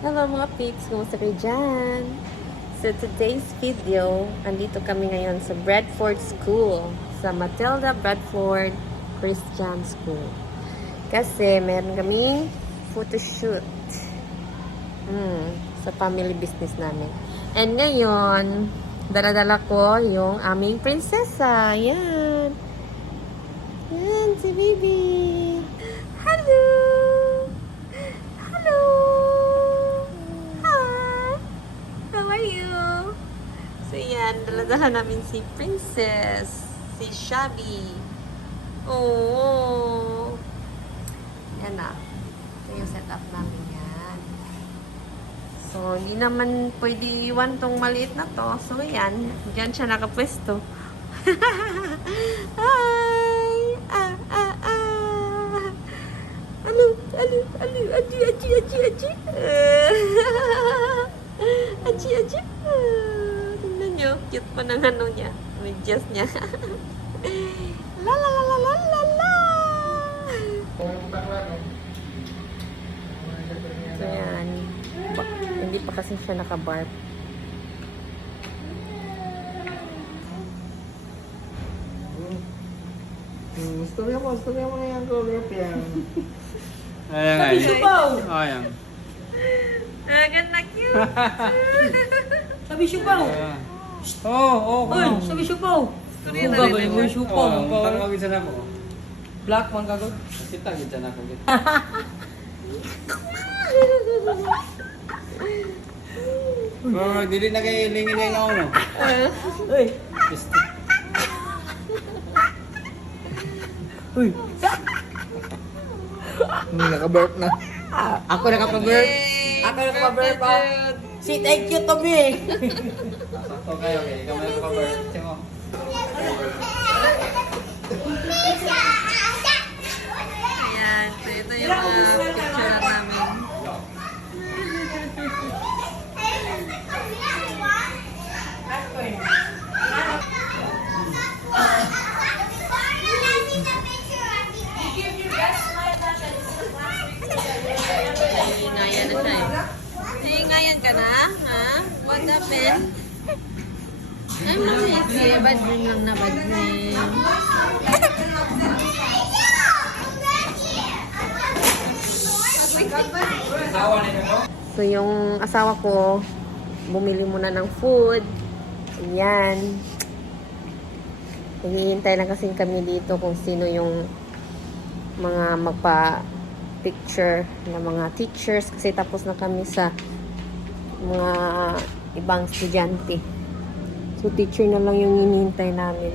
Hello mga peeps, kumusta kayo dyan? So today's video, andito kami ngayon sa Bradford School, sa Matilda Bradford Christian School. Kasi meron kaming photoshoot sa family business namin. And ngayon, dala-dala ko yung aming prinsesa. Yan. Yan, si baby. Hello! Hello! Hi! How are you? So yan, dala-dala namin si Princess. Si Shabby. Oh! Yan na. Ito yung setup namin yan. So, hindi naman pwede iwan tong maliit na to. So, yan. Diyan siya nakapwesto. Hi! Ano? Aji. Aji. Tingnan nyo. Cute pa ng ano niya. Medyas niya. La. So, yan. Hindi pa kasi siya nakabarb. Istorya mo na yung choreography yan. Ayan nga. Sabi siupaw! Ayan. Agad na cute! Sabi siupaw! Oo. Sabi siupaw! Istorya na Kung rin. gagawin mo yung siupaw. Tangawin sa nako. Black man gagawin. Kita kita na ko. Oh, dili na kay lingin na ako no. Uy! Uy! Naka-burp na. Ako nakapag-burp. Ako nakapag-burp pa. Si thank you to me. Sakto kayo kay kamay ko ba. Timo. Ayan. So, ito yung picture namin. Hingayan na siya eh. Hingayan ka na? Ha? What happened? I'm not easy. Bad dream lang na bad dream. So, yung asawa ko, bumili muna ng food. Ayan. Naghihintay lang kasi kami dito kung sino yung mga magpa-picture ng mga teachers kasi tapos na kami sa mga ibang estudyante. So, teacher na lang yung hinihintay namin.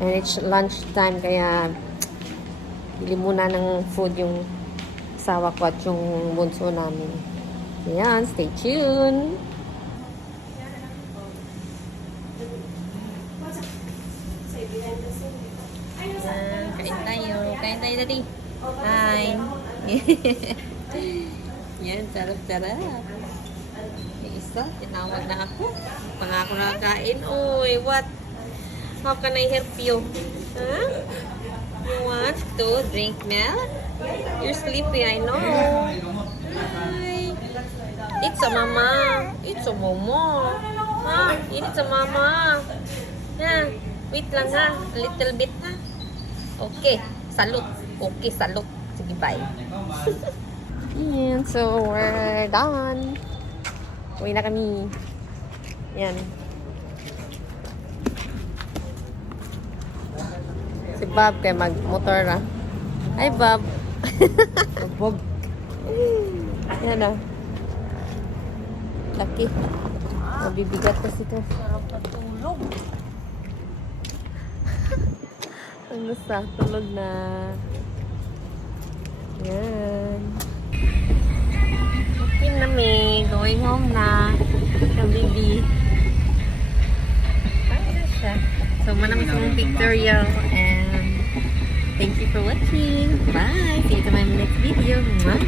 And it's lunch time kaya bili muna ng food yung asawa ko at yung bunso namin. Ayan, stay tuned! Kain tayo dati. Hi! Yan, sarap-sarap. Yung isa, tinawag na ako. Pangako na kain. Uy, what? How can I help you? Huh? You want to drink milk? You're sleepy, I know. Hi. It's a mama. It's a momo. Ha? It's a mama. Yeah. Wait lang ha. A little bit ha. Okay. Salute. Okay, salute. Sige, bye. Yan. So, we're done. Uwi na kami. Yan. Si Bob kay mag-motor na. Hi, Bob. Bob. Yan na. Laki. Mabibigat kasi ito. Sarap na tulog. Ang gusto, tulog na. Yan. Okay na me. Going home na. Yung baby. Ano siya? So, manamit mong pictorial and thank you for watching. Bye! See you to my next video. Mwah!